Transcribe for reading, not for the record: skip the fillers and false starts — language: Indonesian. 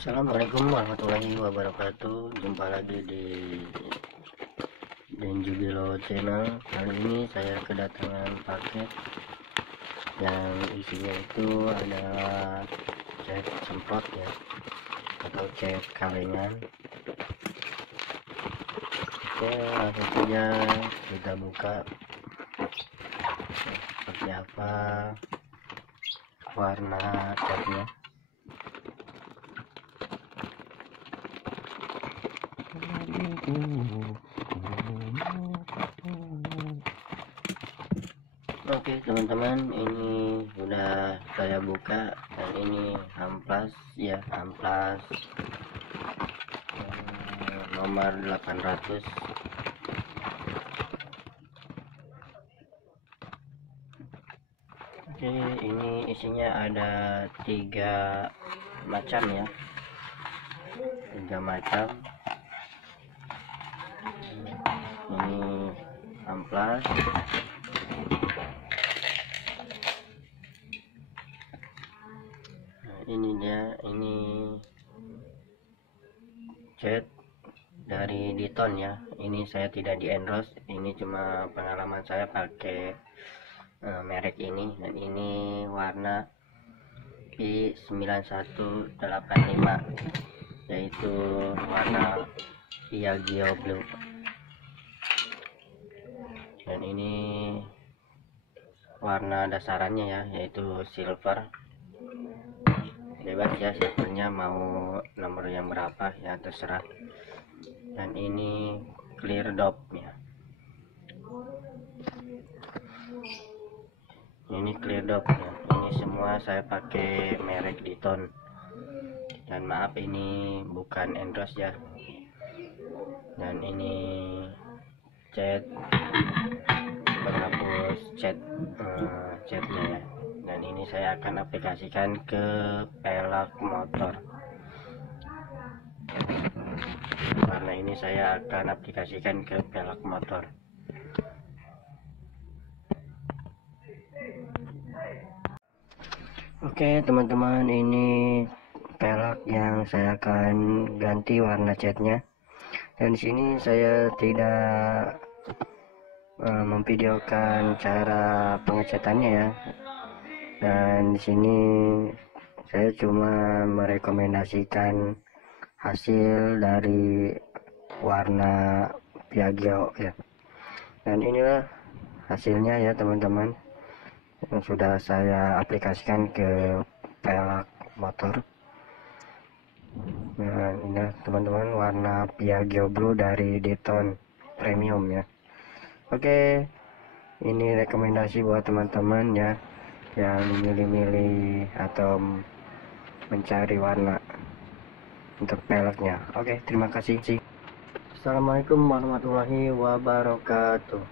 Assalamualaikum warahmatullahi wabarakatuh. Jumpa lagi di Denjubilo channel. Kali ini saya kedatangan paket yang isinya itu adalah cat semprot ya, atau cat kalengan. Oke, langsung saja kita buka seperti apa warna catnya. Oke teman-teman, ini sudah saya buka dan ini amplas ya, amplas nomor 800. Oke, ini isinya ada 3 macam ya, 3 macam. Ini amplas, ini dia, ini cat dari Diton ya. Ini saya tidak di endorse, ini cuma pengalaman saya pakai merek ini. Dan ini warna P9185, yaitu warna Piaggio Blue. Dan ini warna dasarannya ya, yaitu silver. Bebas ya, silvernya mau nomor yang berapa ya, terserah. Dan ini clear dop ya, ini clear dop ya. Ini semua saya pakai merek Diton. Dan maaf, ini bukan endorse ya. Dan ini cat penghapus catnya ya. Dan ini saya akan aplikasikan ke pelak motor. Karena ini saya akan aplikasikan ke pelak motor. Oke teman-teman, ini pelak yang saya akan ganti warna catnya. Dan di sini saya tidak memvideokan cara pengecatannya ya. Dan di sini saya cuma merekomendasikan hasil dari warna Piaggio ya. Dan inilah hasilnya ya teman-teman, yang sudah saya aplikasikan ke pelak motor. Nah, ini teman-teman, warna Piaggio Blue dari Diton Premium ya. Oke, ini rekomendasi buat teman-teman ya, yang milih-milih atau mencari warna untuk peleknya. Oke, terima kasih. Assalamualaikum warahmatullahi wabarakatuh.